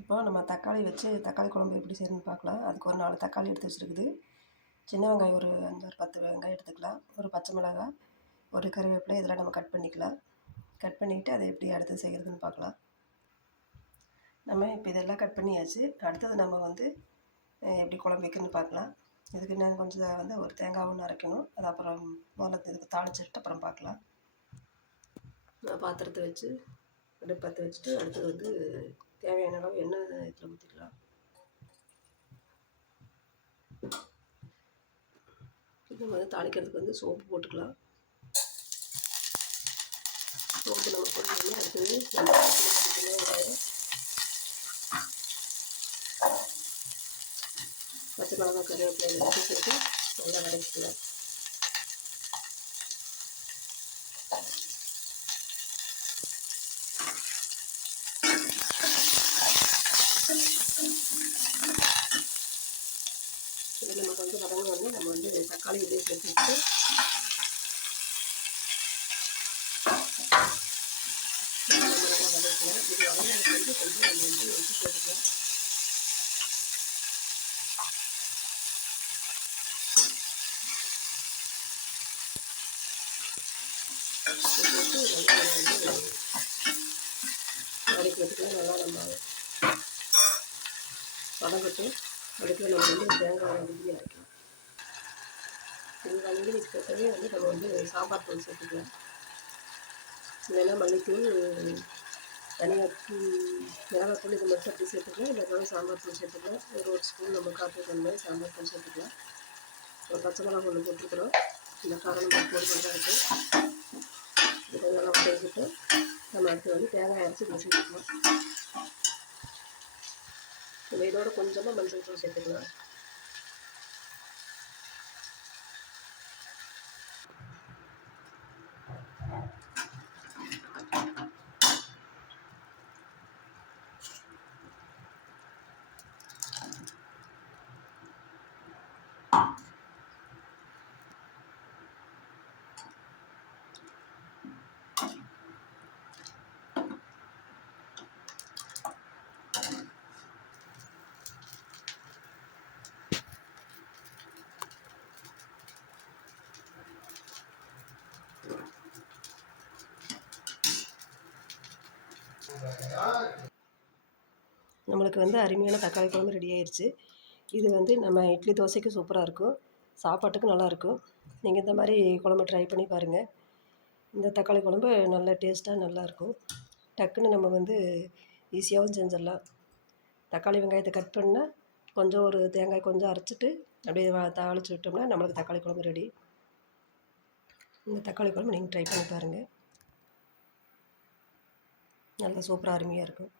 இப்போ நம்ம தக்காளி வச்சு தக்காளி குழம்பு எப்படி செய்யணும்னு பார்க்கலாம். அதுக்கு ஒரு நாலு தக்காளி எடுத்து வச்சுருக்குது. சின்ன வெங்காயம் ஒரு அஞ்சு ஒரு பத்து வெங்காயம் எடுத்துக்கலாம். ஒரு பச்சை மிளகாய் ஒரு கருவேப்பிலை இதெல்லாம் நம்ம கட் பண்ணிக்கலாம். கட் பண்ணிக்கிட்டு அதை எப்படி அடுத்து செய்கிறதுன்னு பார்க்கலாம். நம்ம இப்போ இதெல்லாம் கட் பண்ணியாச்சு. அடுத்தது நம்ம வந்து எப்படி குழம்பு வைக்கணும்னு பார்க்கலாம். இதுக்கு நான் கொஞ்சம் வந்து ஒரு தேங்காய் ஒன்று அரைக்கணும். அது அப்புறம் முதல்ல இதுக்கு தாளிச்சிட்டு அப்புறம் பார்க்கலாம். பாத்திரத்தை வச்சு அடுப்பு பற்ற வச்சுட்டு அடுத்தது வந்து தேவையான அளவு எண்ணெய் இதில் ஊற்றிக்கலாம். இது வந்து தாளிக்கிறதுக்கு வந்து சோப்பு போட்டுக்கலாம். சோப்பு நம்ம போட்டோம்னா அடுத்தது நம்ம பச்சை மிளகாய் கருவேப்பிலை எல்லாத்தையும் சேர்த்து நல்லா வதக்கிக்கலாம். கொஞ்சம் வதங்க வந்து நம்ம வந்து தக்காளி இதே சேர்த்துட்டு வதக்கலாம் இது வதங்கிறதுக்கு வந்து கொஞ்சம் நம்ம வந்து உப்பு போட்டுக்கலாம் நல்லா வதக்கிறதுக்கு நல்லா நம்ம வதங்கட்டும். அதுக்கு நம்ம வந்து தேங்காய் வதங்கி அரைக்கலாம். தேங்காய் வதங்கி போட்டவே வந்து நம்ம வந்து சாம்பார் தூள் சேர்த்துக்கலாம். இல்லைன்னா மல்லித்தூள் தனியாக மிளகாத்தூள் இது மட்டும் அப்படி சேர்த்துக்கலாம். இல்லைனாலும் சாம்பார் தூள் சேர்த்துக்கலாம். ஒரு ஒரு ஸ்பூன் நம்ம காப்பி மாதிரி சாம்பார் தூள் சேர்த்துக்கலாம். ஒரு பச்சை மிளகா ஒன்று போட்டுக்கிறோம். இந்த காரம் நம்ம போட்டு தான் இருக்குது இதை நல்லா வதக்கிட்டு நம்ம அடுத்து வந்து தேங்காய் அரைச்சி இதில் சேர்த்துக்கலாம். நம்ம இதோட கொஞ்சமாக மஞ்சள் தூள் சேர்த்துக்கலாம். நம்மளுக்கு வந்து அருமையான தக்காளி குழம்பு ரெடி ஆயிடுச்சு இது வந்து நம்ம இட்லி தோசைக்கு சூப்பராக இருக்கும். சாப்பாட்டுக்கும் நல்லாயிருக்கும் நீங்கள் இந்த மாதிரி குழம்பு ட்ரை பண்ணி பாருங்கள் இந்த தக்காளி குழம்பு நல்ல டேஸ்ட்டாக நல்லாயிருக்கும் டக்குன்னு நம்ம வந்து ஈஸியாகவும் செஞ்சிடலாம். தக்காளி வெங்காயத்தை கட் பண்ணால் கொஞ்சம் ஒரு தேங்காய் கொஞ்சம் அரைச்சிட்டு அப்படியே தாளிச்சு விட்டோம்னா நம்மளுக்கு தக்காளி குழம்பு ரெடி இந்த தக்காளி குழம்பு நீங்கள் ட்ரை பண்ணி பாருங்கள் நல்லா சூப்பராக அருமையாக இருக்கும்.